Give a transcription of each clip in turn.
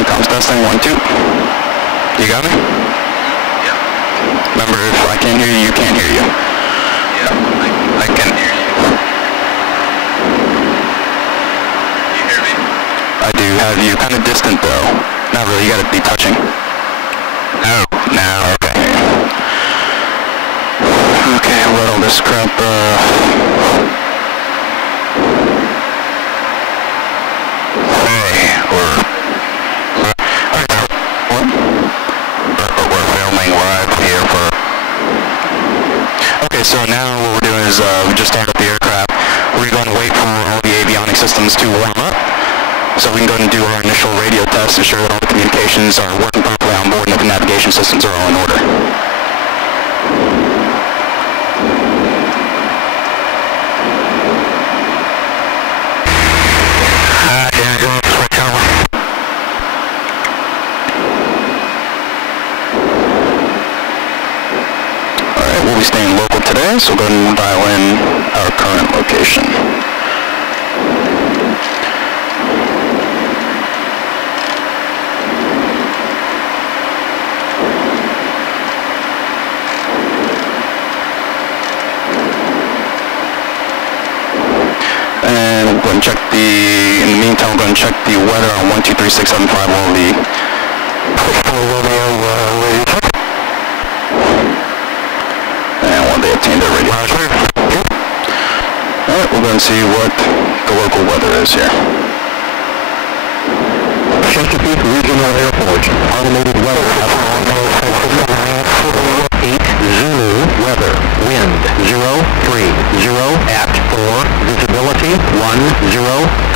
Comms testing, 1, 2. You got me? Yeah. Remember, if I can't hear you, you can't hear you. Yeah, I can hear you. You hear me? I do have you kind of distant though. Not really, you gotta be touching. Oh, now, okay. Okay, what all this crap, So now what we're doing is we just started up the aircraft. We're going to wait for all the avionics systems to warm up so we can go ahead and do our initial radio test, ensure that all the communications are working properly on board and that the navigation systems are all in order. We'll be staying local today, so we'll go ahead and dial in our current location. And we'll go ahead and check in the meantime, we'll go ahead and check the weather on 123.675 while the radio check. They obtained their radio. Alright, we'll go and see what the local weather is here. Chesapeake Regional Airport, automated weather, 8 Zulu, weather, wind, 030 at 4, visibility, 10,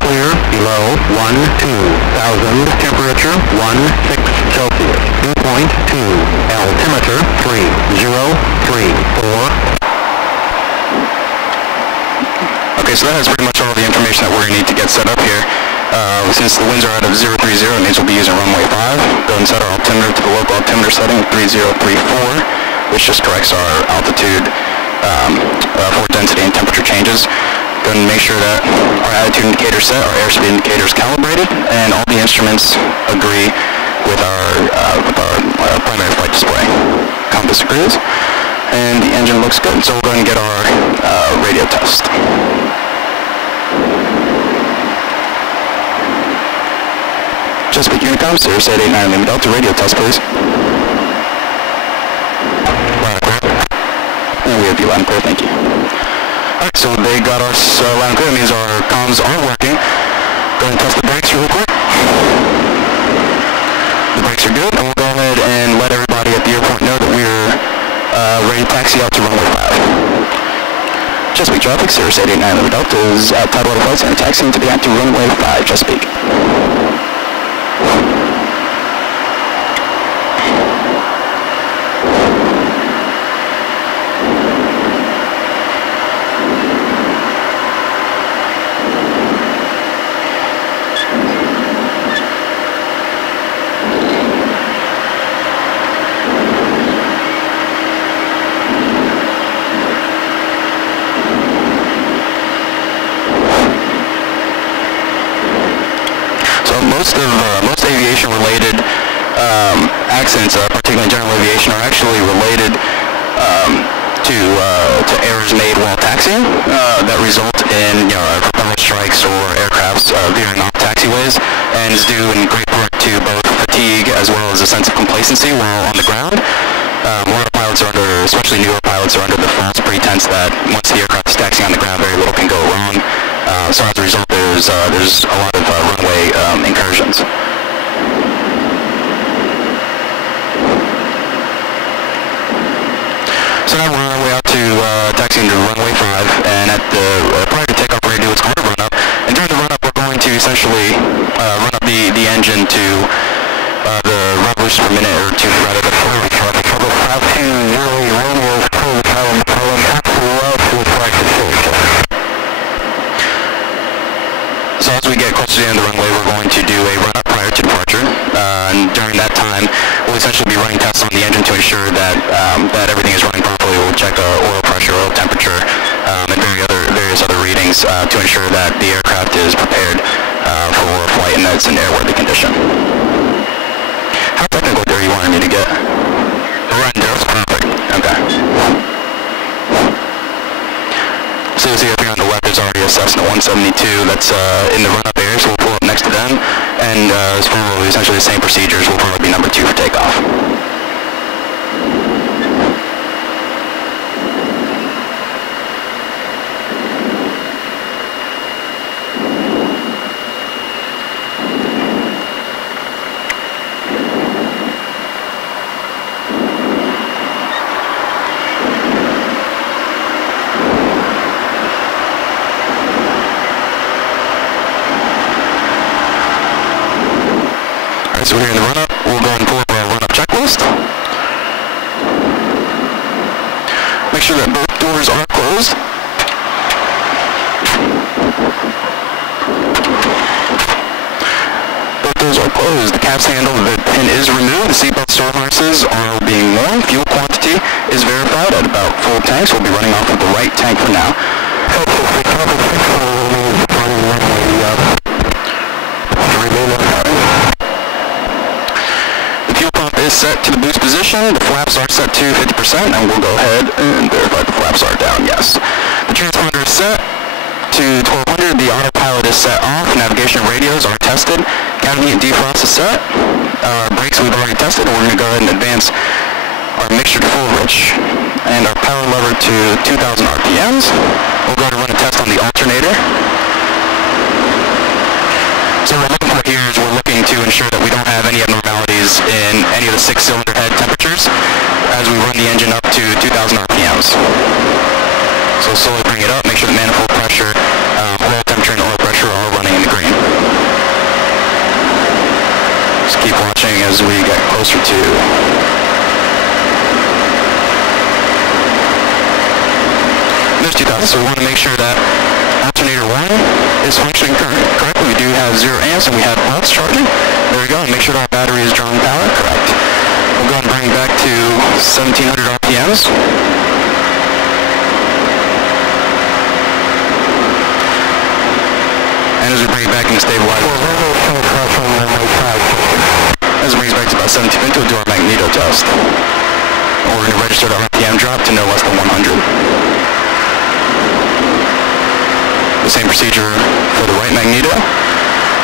clear, below, 12,000, temperature, 16 Celsius, dew point, 2, altimeter, 3034. Okay, so that has pretty much all the information that we're going to need to get set up here. Since the winds are out of 030, it means we'll be using runway 5. Go and set our altimeter to the local altimeter setting, 3034, which just corrects our altitude for density and temperature changes. Go and make sure that our attitude indicator is set, our airspeed indicator is calibrated, and all the instruments agree with our primary flight display. Compass agrees, and the engine looks good, so we'll go ahead and get our radio test. Chesapeake Unicom, Cirrus 889 Lima Delta, radio test please. And we have you loud and clear, thank you. Alright, so they got us loud and clear, that means our comms are working. Go ahead and test the brakes real quick. The brakes are good, and we'll go ahead and let everybody at the airport know that we're ready to taxi out to runway 5. Chesapeake traffic, Cirrus 889 Lima Delta is at Tidewater Flight Center, taxiing to the active runway 5, Chesapeake. Most aviation-related accidents, particularly in general aviation, are actually related to errors made while taxiing that result in propeller strikes or aircrafts veering off taxiways, and is due in great part to both fatigue as well as a sense of complacency while on the ground. A lot of pilots are under, especially newer pilots, are under the false pretense that once the aircraft is taxiing on the ground, very little can go wrong. So as a result, there's a lot of runway incursions. So now we're on our way out to taxiing to runway 5, and at the prior to takeoff, we're going to do what's called a run-up. And during the run-up, we're going to essentially run up the engine to the revolutions per minute or two, rather than 4 traffic. Trouble 520 Romeo, full power, taxi So as we get closer to the end of the runway, we're going to do a run-up prior to departure. And during that time, we'll essentially be running tests on the engine to ensure that that everything is running properly. We'll check oil pressure, oil temperature, and various other readings to ensure that the aircraft is prepared for flight and that it's in airworthy condition. How technical are you wanting me to get? Right, that's perfect. Okay. So you'll see up here on the left there's already a Cessna 172 that's in the run-up area, so we'll pull up next to them, and it's probably essentially the same procedures. We'll probably be number 2 for takeoff. So we're here in the run-up. We'll go ahead and pull up our run-up checklist. Make sure that both doors are closed. Both doors are closed. The CAPS handle, the pin is removed. The seatbelt store harnesses are being worn. Fuel quantity is verified at about full tanks. We'll be running off of the right tank for now. Is set to the boost position. The flaps are set to 50%, and we'll go ahead and verify the flaps are down, yes. The transponder is set to 1200. The autopilot is set off. Navigation radios are tested. Cavity and defrost is set. Brakes we've already tested. We're going to go ahead and advance our mixture to full rich and our power lever to 2000 RPMs. We'll go ahead and run a test on the alternator. So what we're looking for here is we're looking to ensure that we don't have any abnormalities in any of the 6-cylinder head temperatures as we run the engine up to 2000 RPMs. So slowly bring it up, make sure the manifold pressure, oil temperature and oil pressure are all running in the green. Just keep watching as we get closer to there's 2000, so we want to make sure that alternator 1 is functioning correctly. We do have 0 amps and we have pulse charging. There we go, and make sure that our battery is drawing power correct. We'll go ahead and bring it back to 1700 RPMs. And as we bring it back into stabilizer, as it brings it back to about 1750, we'll do our magneto test. We're going to register the RPM drop to no less than 100. The same procedure for the right magneto.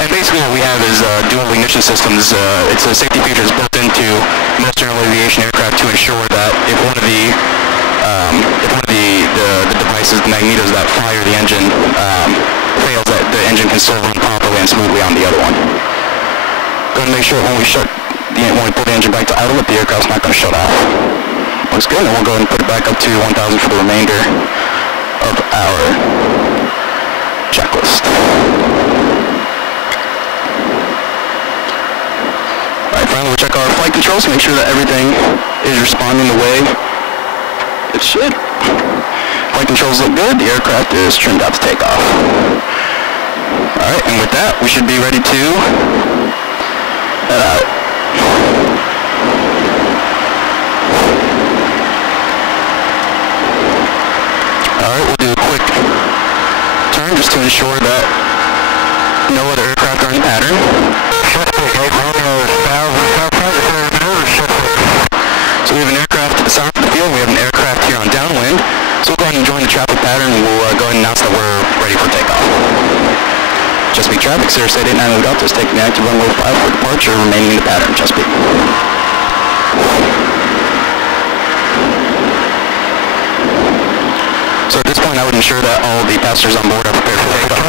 And basically what we have is dual ignition systems. It's a safety feature that's built into most general aviation aircraft to ensure that if one of the devices, the magnetos that fire the engine, fails, that the engine can still run properly and smoothly on the other one. Go ahead and make sure when we pull the engine back to idle, that the aircraft's not going to shut off. Looks good, and we'll go ahead and put it back up to 1000 for the remainder of our checklist. Alright, finally we'll check our flight controls to make sure that everything is responding the way it should. Flight controls look good. The aircraft is trimmed out to take off. Alright, and with that, we should be ready to head out. Alright, we'll do a quick turn just to ensure that no other aircraft are in pattern. So we have an aircraft to the south of the field, we have an aircraft here on downwind. So we'll go ahead and join the traffic pattern and we'll go ahead and announce that we're ready for takeoff. Chesapeake traffic, Cirrus 889 Delta is taking the active runway 5 for departure, remaining in the pattern, Chesapeake. So at this point, I would ensure that all the passengers on board are prepared for takeoff.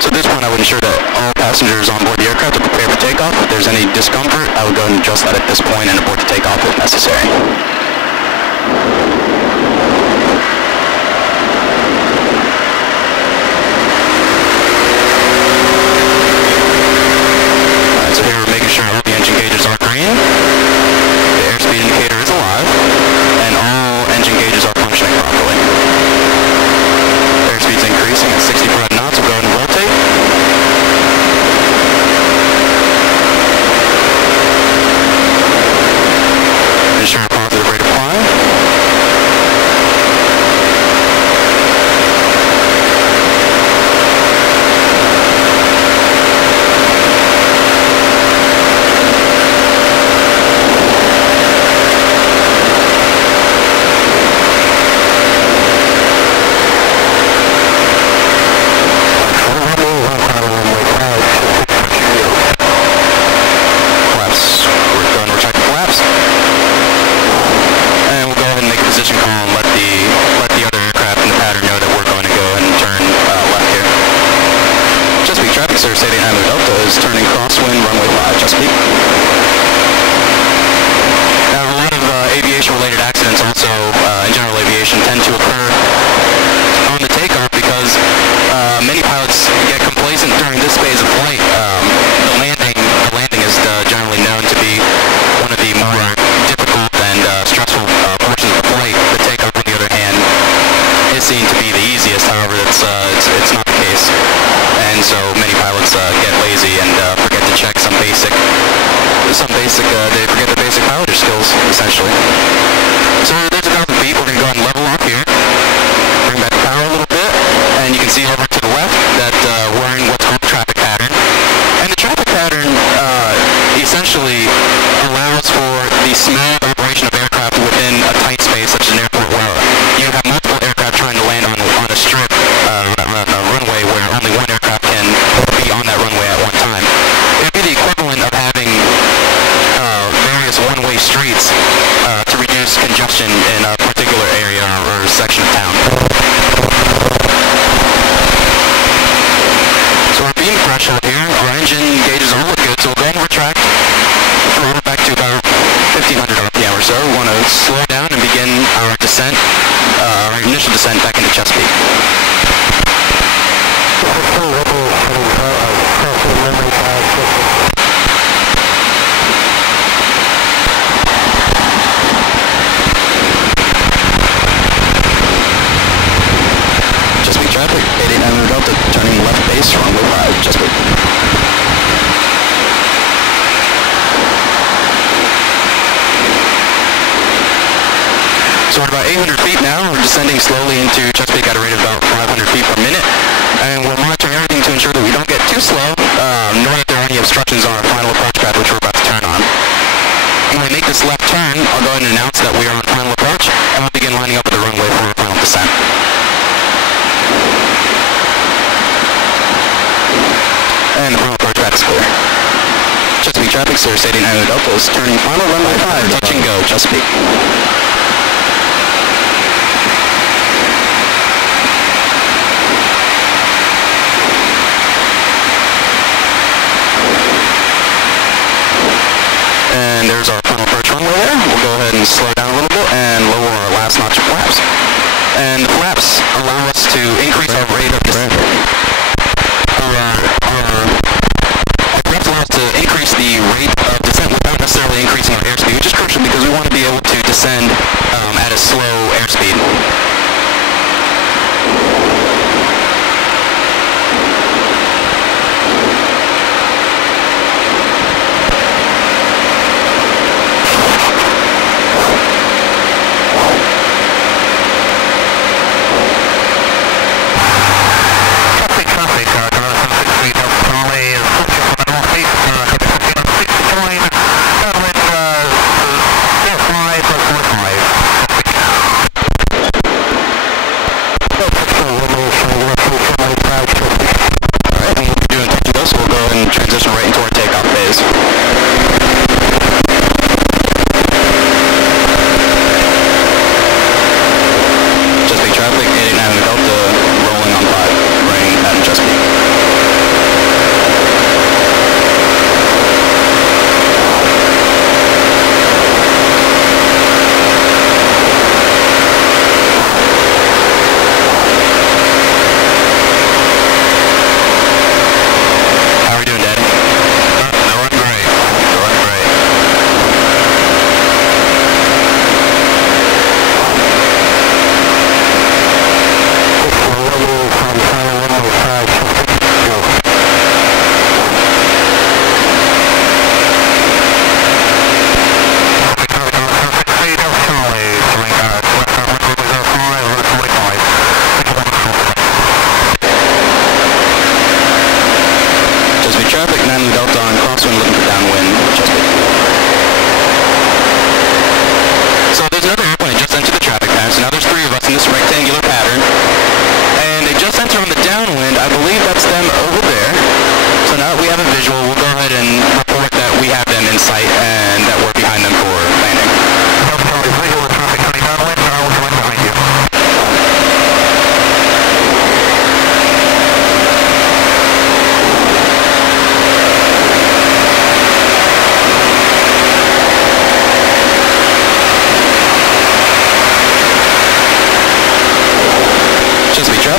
So at this point, I would ensure that all passengers on board the aircraft are prepared for takeoff. If there's any discomfort, I would go and adjust that at this point and abort the takeoff if necessary. Alright, so here we're making sure all the engine gauges are green. The airspeed indicator is alive. And all engine gauges are functioning properly. There Chesapeake. Now, a lot of aviation-related accidents also, in general aviation, tend to occur on the takeoff because many pilots get complacent during this phase of flight. The landing is generally known to be one of the more difficult and stressful portions of the flight. The takeoff, on the other hand, is seen to be the easiest. However, it's not the case, and so many pilots get lazy and forget to check they forget the basic piloter skills, essentially. So there's 1,000 feet. We're going to go ahead and level off here. Bring back the power a little bit, and you can see over to the left that we're in what's called traffic pattern. And the traffic pattern essentially allows for the smooth operation of aircraft within a tight space such as an airport where you have multiple aircraft trying to land on a strip, a runway where only one aircraft can be on that runway at one time. It would be the equivalent of having various one-way streets to reduce congestion in a particular area or section of town. So our beam threshold here, our engine gauges all look good, so we'll go and retract throttle back to about 1,500 RPM or so. We want to slow down and begin our descent, our initial descent back into Chesapeake. Chesapeake traffic, 8900 Delta, turning left base, runway 5, Chesapeake. So we're about 800 feet now. We're descending slowly into Chesapeake at a rate of about 500 feet per minute. And we're monitoring everything to ensure that we don't get too slow, nor that there are any obstructions on our final approach path, which we're about to turn on. When we make this left turn, I'll go ahead and announce that we are on final approach, and we'll begin lining up at the runway for our final descent. And the final approach path is clear. Chesapeake traffic, Cirrus 8900 Delta is turning final runway 5, touch and go, Chesapeake. And there's our final approach runway there. We'll go ahead and slow down a little bit and lower our last notch of flaps. And the flaps allow us to increase our rate of descent. Our flaps allow us to increase the rate of descent without necessarily increasing our airspeed, which is crucial because we want to be able to descend at a slow airspeed.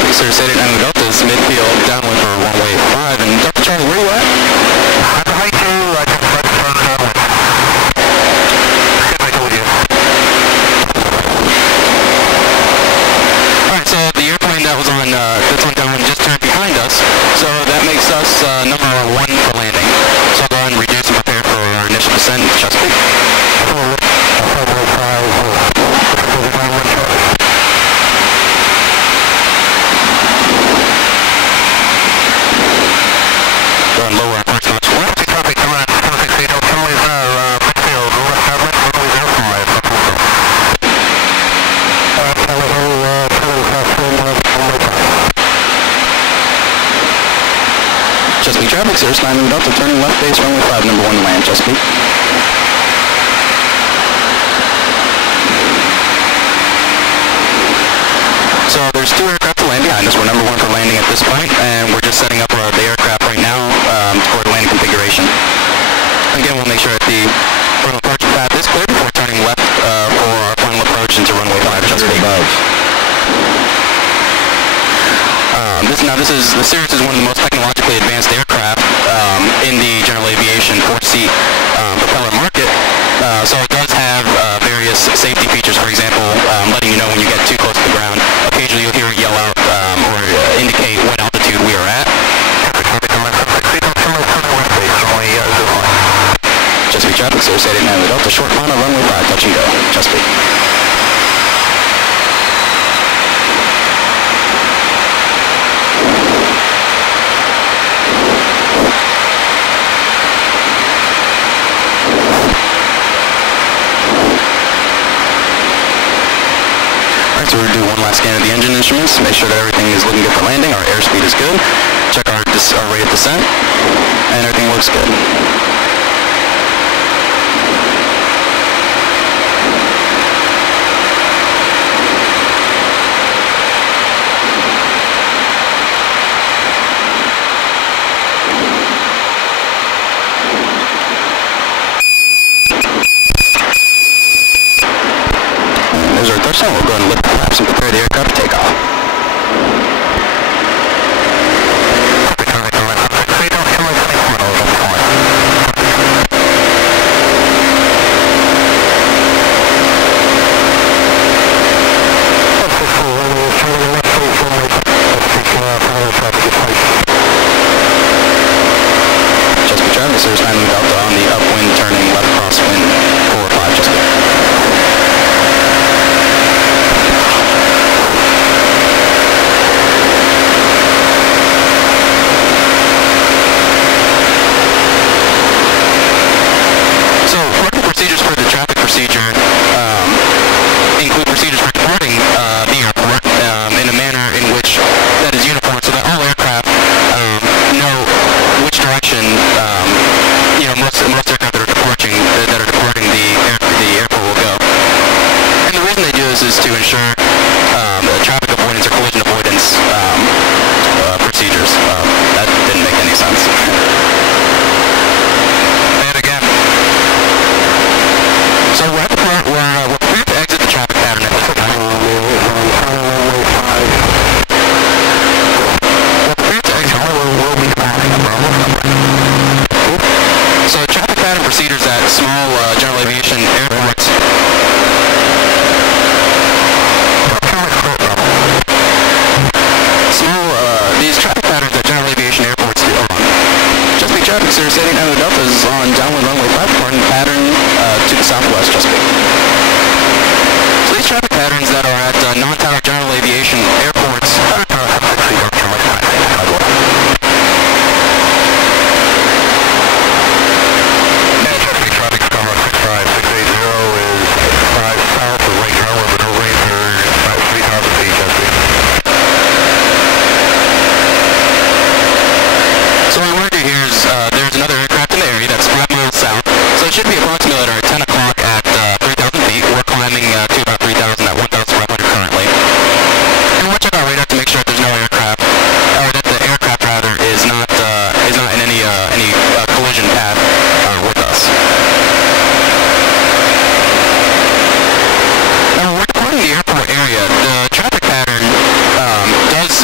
traffic, Cirrus 89 Delta's midfield downwind for runway 5, and Delta Charlie, where are you at? I'm behind you, I just tried to turn downwind. I told you. Alright, so the airplane that was on, that's on downwind just turned behind us, so that makes us number 1 for landing. So I'll go ahead and reduce and prepare for our initial descent, Chesapeake. Go and lower our first notch left. Copy, come on, 468, runways midfield, left runways out from right. Chesapeake traffic, Cirrus 9 Delta, turning left base, runway 5, number 1 land, Chesapeake. So there's 2 aircraft to land behind us. We're number 1 for landing at this point, and we're just setting up the aircraft right now for the landing configuration. Again, we'll make sure that the front approach path is clear before turning left for our final approach into runway 5, Chesapeake. The Cirrus is one of the most technologically advanced aircraft in the general aviation 4-seat propeller market. So it does have various safety features, for example, letting you know when you get too close to the ground. Occasionally you'll hear it yell out or indicate what altitude we are at. Chesapeake traffic, Cirrus 89 Delta, short final, runway 5, touch and go, Chesapeake. So we're going to do one last scan of the engine instruments, make sure that everything is looking good for landing, our airspeed is good, check our rate of descent, and everything looks good. There's our touchdown. We'll go ahead and lift the flaps and prepare the aircraft to take off. Chesapeake traffic, Cirrus 9 Delta on the upwind, turning left crosswind 4-5 Chesapeake. Include procedures for departing the airport in a manner in which that is uniform, so that all aircraft know which direction most aircraft that are departing the airport will go. And the reason they do this is to ensure traffic avoidance or collision avoidance procedures. That didn't make any sense. And again. So we're at the point where we're prepared to exit the traffic pattern at this time. We're prepared to exit. So traffic pattern procedures at small general aviation airports. These traffic patterns at general aviation airports do on. Chesapeake traffic, Cirrus 89 Delta is on downwind runway 5, departing pattern to the southwest, Chesapeake. So these traffic patterns that are at non-tower general aviation airports Chesapeake traffic, Comma 65680 is 5 south of Lake Howard, but no rain for about 3,000 feet, Chesapeake. So what we're doing here is there's another aircraft in the area that's 5 miles south. So it should be approximately at 10 o'clock at 3,000 feet. We're climbing to about 3,000 at 1,500 currently. And we'll check our radar to make sure that there's no aircraft, or that the aircraft rather is not in any collision path with us. Now when we're departing the airport area, the traffic pattern does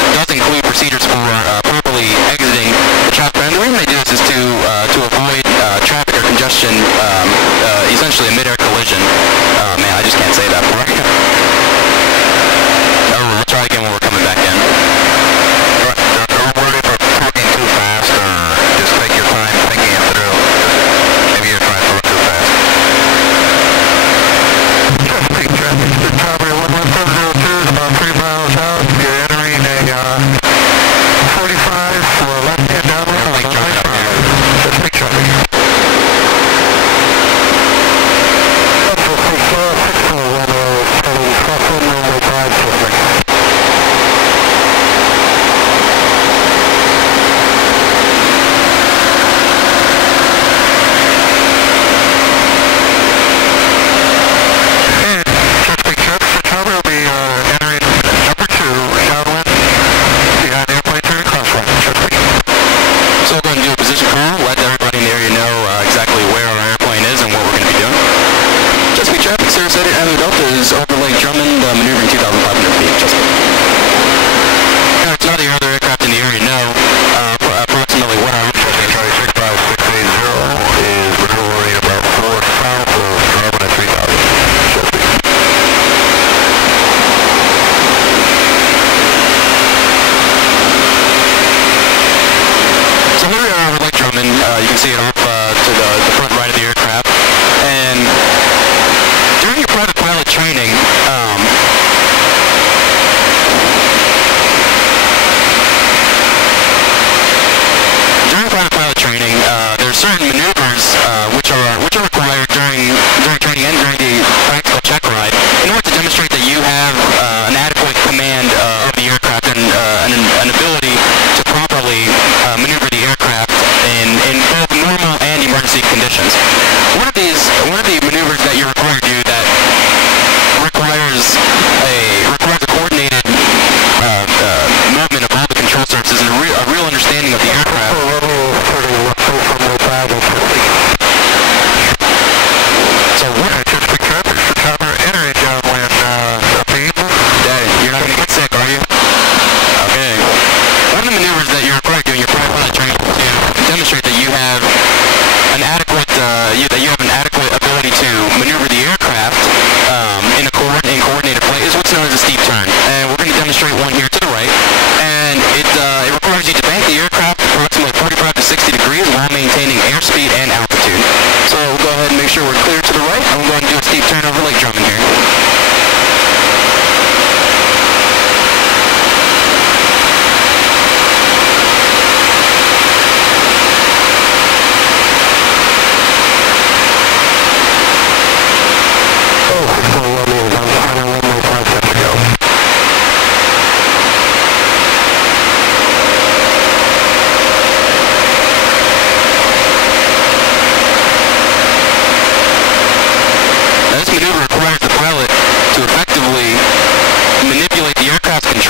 straight one here to the right, and it requires you to bank the aircraft approximately 45 to 60 degrees while maintaining airspeed and altitude. So we'll go ahead and make sure we're clear to the right, and we'll go ahead and do a steep turn over Lake Drummond here.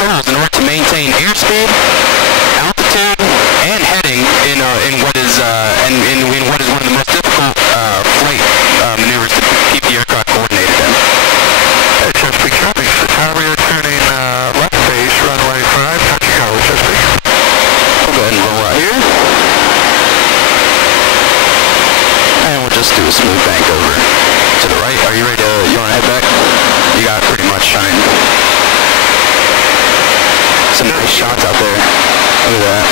In order to maintain airspeed, altitude, and heading in what is one of the most difficult flight maneuvers to keep the aircraft coordinated in. Chesapeake traffic, Tower turning left base, runway 5, touch and go, Chesapeake. We'll go ahead and roll out here. And we'll just do a smooth bank over to the right. Are you ready to, you want to head back? You got it pretty much, I mean, some nice shots out there. Look at that.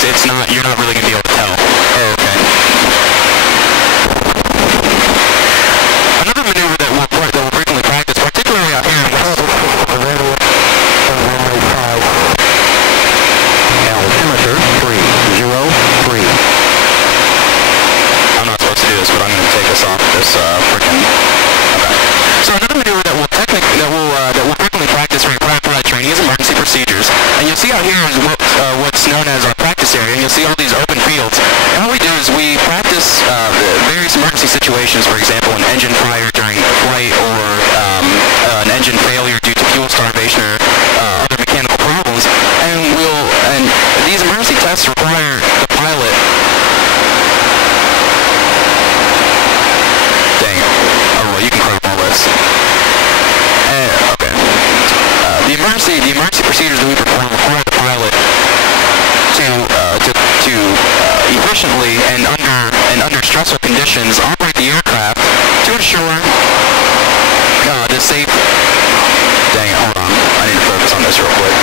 It's not, you're not really going to be able to tell. Oh, okay. Another maneuver that we'll frequently practice, particularly out here in West. Altimeter 303. I'm not supposed to do this, but I'm going to take us off this freaking. Okay. So another maneuver that we'll frequently practice during private flight training is emergency procedures, and you'll see out here is what's known as our practice area, and you'll see all these open fields. And what we do is we practice various emergency situations, for example, an engine fire during flight, or an engine failure due to fuel starvation, or other mechanical problems. And these emergency tests require the pilot. Dang it. Oh well, you can crop all this. Okay. The emergency procedures that we perform require the pilot to efficiently and under stressful conditions operate the aircraft to ensure the safe. Dang it, hold on. I need to focus on this real quick.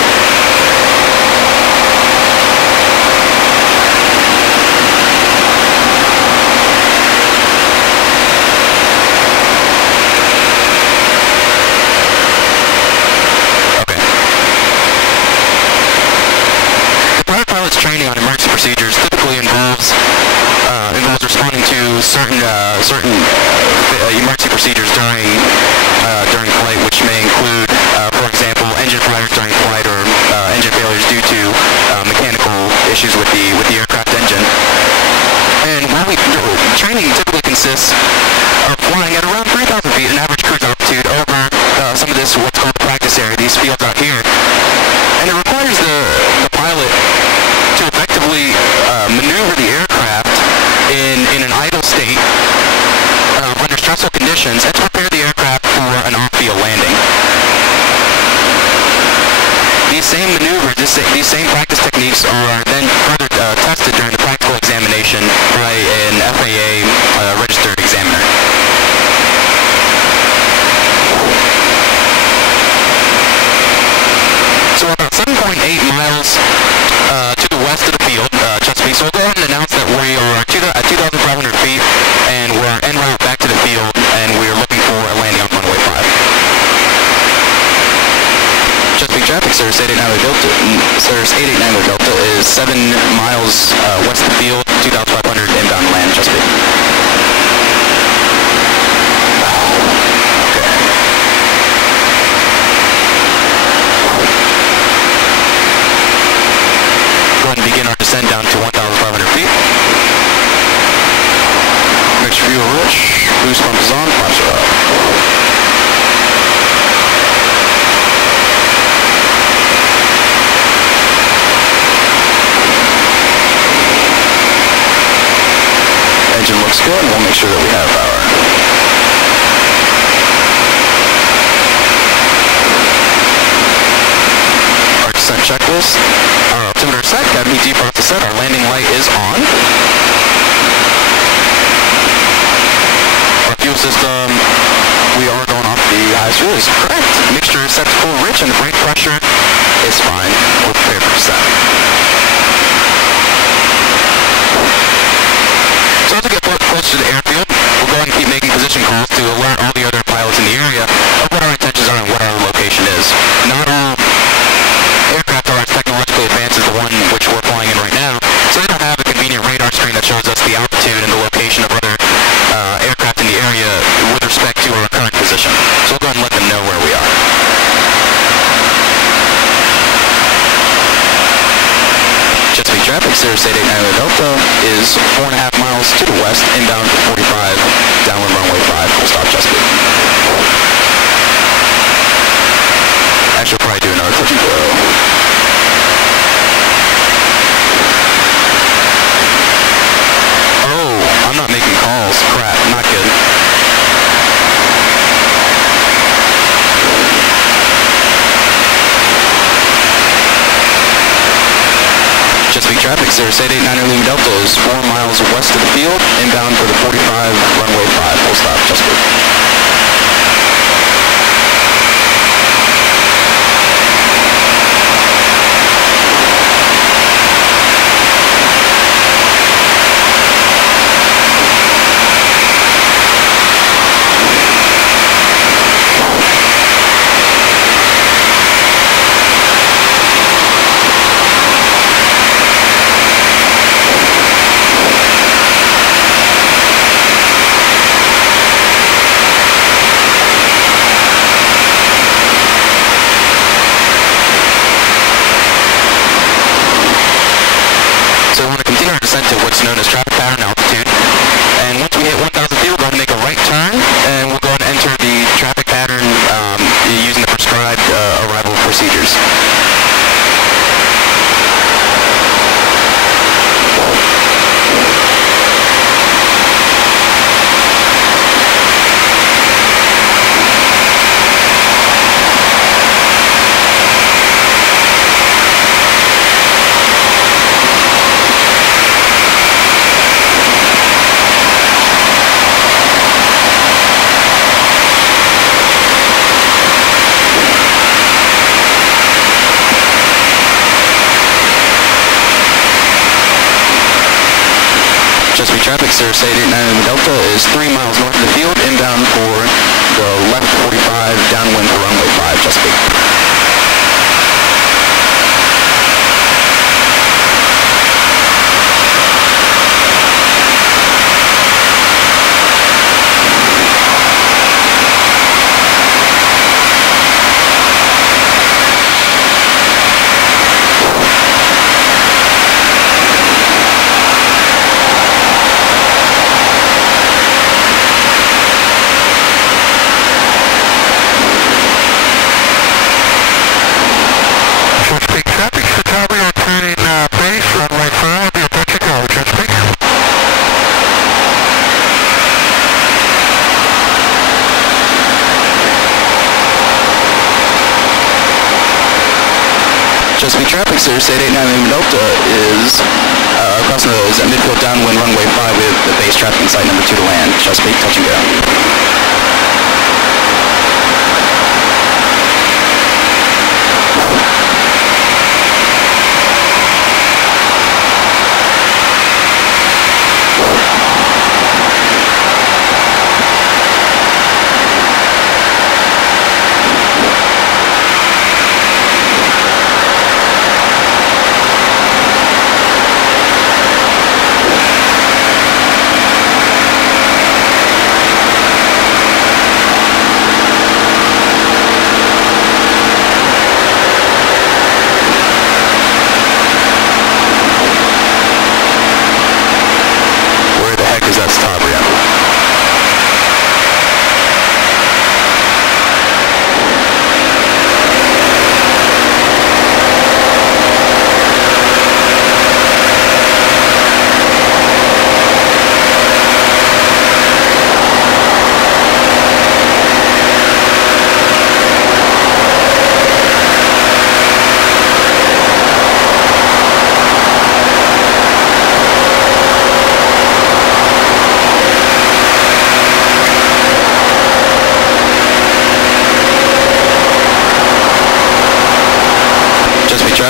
Training on emergency procedures typically involves responding to certain emergency procedures during flight, which may include, for example, engine fires during flight, or engine failures due to mechanical issues with the aircraft engine. And training typically consists of flying at around 3,000 feet, an average cruise altitude, over some of this what's called the practice area, these fields out here, and it requires the pilot to effectively maneuver the aircraft in an idle state under stressful conditions, and to prepare the aircraft for an off-field landing. These same maneuvers, these same practice techniques are then further tested during the practical examination by an FAA registered examiner. So about 7.8 miles to the west of the field, Chesapeake. So we'll go ahead and announce that we are at 2,500 feet, and we're en route back to the field, and we're looking for a landing on runway 5. Chesapeake traffic, Cirrus 889 Delta. Cirrus 889 Delta is 7 miles west of the field, 2,500 inbound land, Chesapeake. Go ahead and begin our descent down to 1,500 feet. Mixture fuel rich, boost pump is on, flaps are up. Engine looks good, and we'll make sure that we have power. Our descent checklist. Our altimeter set, cabin heat defrost is set, our landing light is on. Our fuel system, we are going off the highest fuel is correct. Mixture is set to full rich, and the brake pressure is fine. We're prepared for descent. So as we get close to the airfield, we'll go ahead and keep making position calls to alert all the other pilots in the area of what our intentions are and what our location is. Not all aircraft are as technologically advanced as the one which we're flying in right now, so they don't have a convenient radar screen that shows us the altitude and the location of other aircraft in the area with respect to our current position. So we'll go ahead and let them know where we are. Chesapeake traffic, Cirrus 889 Delta is 4.5 miles to the west, inbound for 45, downwind runway 5, full stop Chesapeake. Actually, we'll probably do another touch and go. Oh, I'm not making calls. Crap, not good. Chesapeake traffic, Cirrus 889 Lima Delta is 4 miles west of the field, inbound for the 45, runway 5, full stop, Chesapeake. So we want to continue our descent to what's known as traffic pattern altitude. And once we hit 1,000 feet, we're going to make a right turn, and we'll go ahead and enter the traffic pattern using the prescribed arrival procedures. Chesapeake traffic, Cirrus 889 Delta is 3 miles north of the field, inbound for the left 45, downwind for runway 5, Chesapeake. Chesapeake traffic, Cirrus 889 Delta is crossing the midfield downwind runway 5 with the base traffic in sight number 2 to land. Chesapeake, touch and go.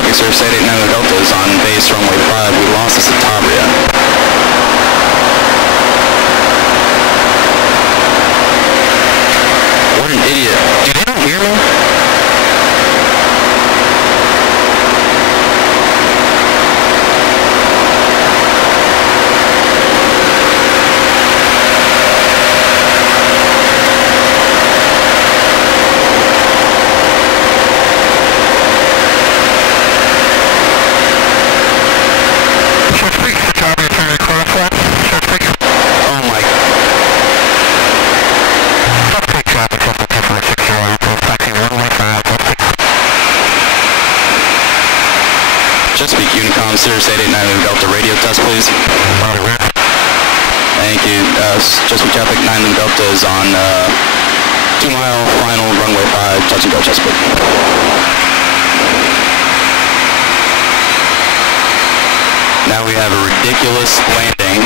traffic, Cirrus 889 Delta is on base runway 5. We lost this at Tabria. What an idiot. Dude, they don't hear me? Chesapeake Unicom, Cirrus 889 Delta radio test, please. Thank you. Chesapeake traffic 9 Delta is on 2 mile final runway 5, touch and go Chesapeake. Now we have a ridiculous landing.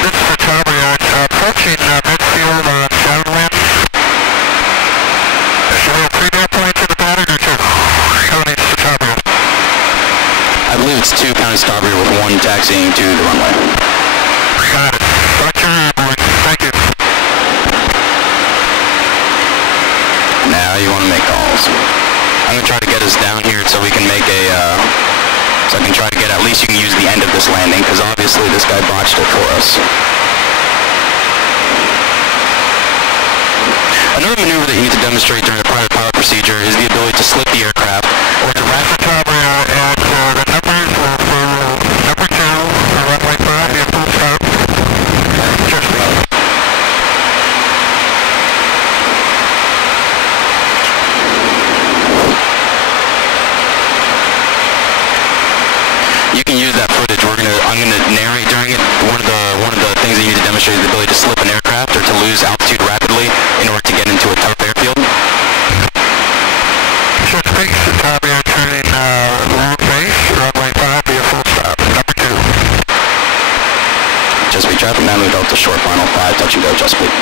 This is Tabria, approaching midfield on downwind. I believe it's 2 counting Starboard with 1 taxiing to the runway. Got it. Roger, thank you. Now you want to make calls. I'm going to try to get us down here so we can make a, so I can try to get, at least you can use the end of this landing, because obviously this guy botched it for us. Another maneuver that you need to demonstrate during the private pilot procedure is the ability to slip the aircraft or to Master Tabria, and the numbers were for number 2 for runway 5, your full stop. Chesapeake. You can use that footage. I'm gonna narrate during it. One of the things that you need to demonstrate is the ability to slip an aircraft or to lose altitude rapidly in order to get into a tough airfield. Chesapeake, Tabria turning long base, runway 5, be a full stop. Number 2. Chesapeake traffic 9 Delta short final 5, touch and go Chesapeake.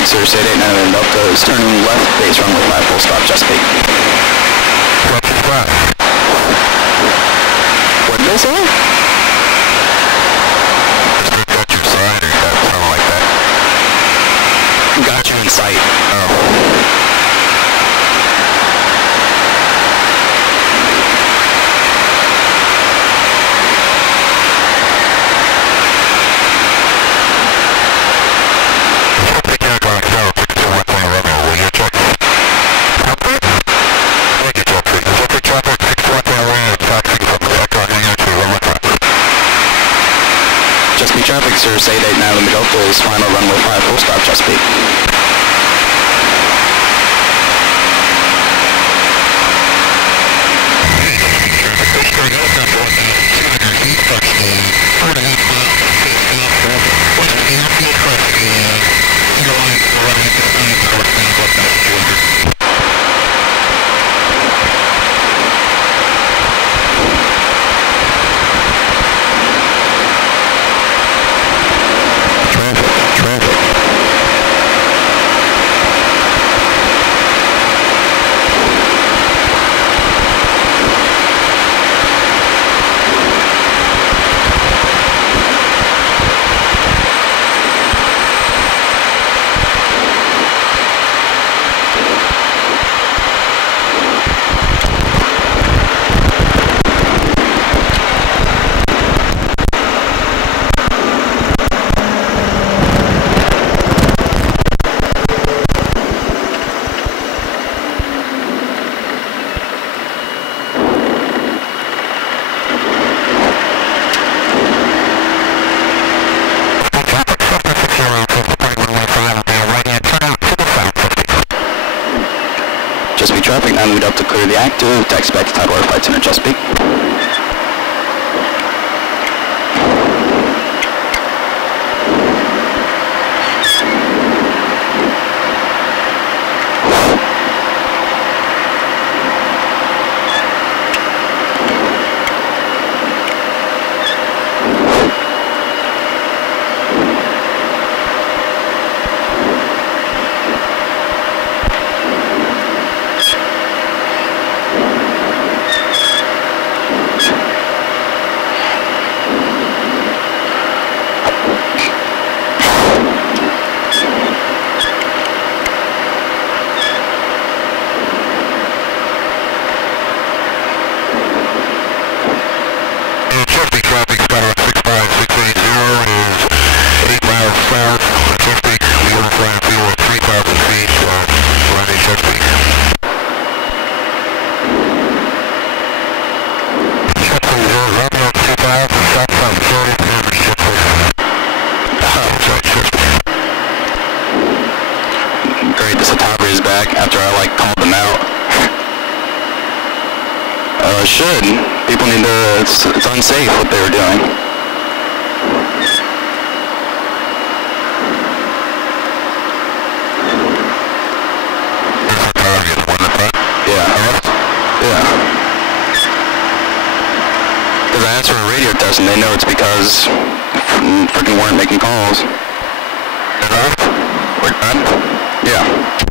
traffic, Cirrus 889 Delta is turning left, base runway 5, full stop, Chesapeake. What did they say? Got you inside, or got something like that? Got you in sight. Oh. Chesapeake traffic, Cirrus 889 Delta is final runway 5, full stop, Chesapeake. Chesapeake traffic, 9 Delta clear the active, taxi back to Tidewater Flight Center, Chesapeake. Great, the Satavri is back after I called them out. Should. People need to, it's unsafe what they were doing. Yeah. Because I answered a radio test and they know it's because freaking weren't making calls. We're done? Yeah.